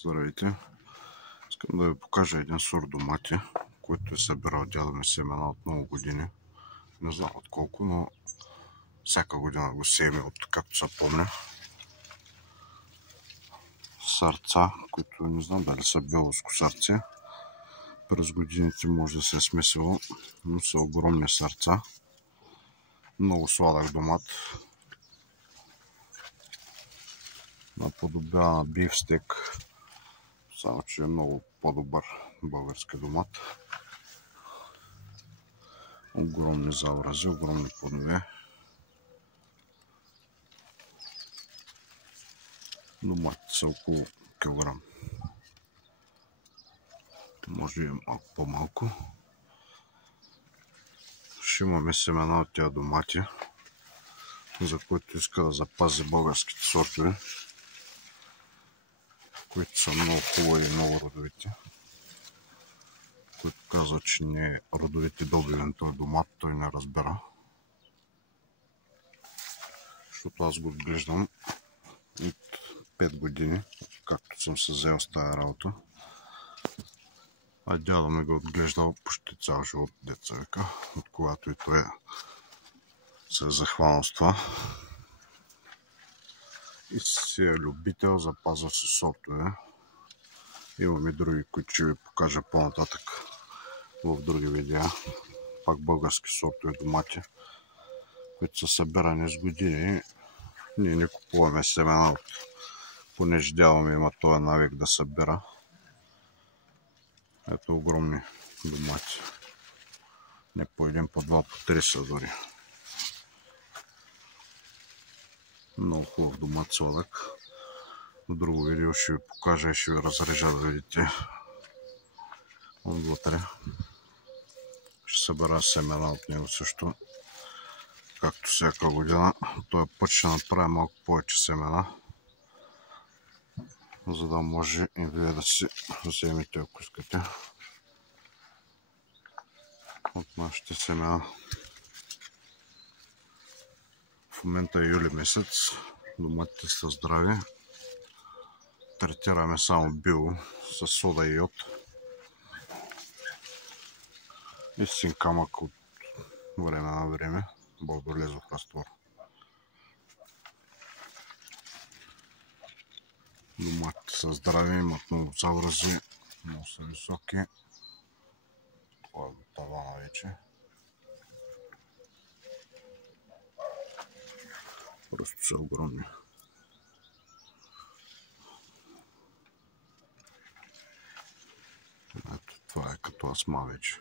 Здравейте! Искам да ви покажа един сорт домати, който е събирал дядо ми семена от много години. Не знам от колко, но всяка година го сееме, от както се помня. Сърца, които не знам дали са белоско сърце. През годините може да се е смесило, но са огромни сърца. Много сладък домат. Наподобява на бифстек, само че е много по-добър български домат. Огромни заврази, огромни плодове. Доматите са около килограм. Може и малко по-малко. Ще имаме семена от тези домати, за които иска да запази българските сортове, които са много хубави и много родовити. Който казва, че не е родовите добивен този домат, той не разбира. Защото аз го отглеждам от 5 години, както съм се взел с тази работа. А дядо ми го отглеждал почти цял живот, деца вика, от когато и той се е захванал с това. И си е любител, запазва си сортове. Имам и други, които ще ви покажа по-нататък в други видеа. Пак български сортове домати, които са събирани с години. Ние не купуваме семена, понеже дядо ми има този навик да събира. Ето огромни домати. Не по един, по два, по три са дори. Много хубав домат, сладък. В друго видео ще ви покажа и ще ви разрежа да видите отвътре. Ще събера семена от него също, както всяка година. Този път ще направя малко повече семена, за да може и вие да си вземете, ако искате, от нашите семена. В момента е юли месец, доматите са здрави. Третираме само био с сода и йод и син камък от време на време, бордолезов разтвор. Доматите са здрави, имат много заврази, много са високи. Това е до тавана вече. Просто са огромни. Ето, това е като асма вече.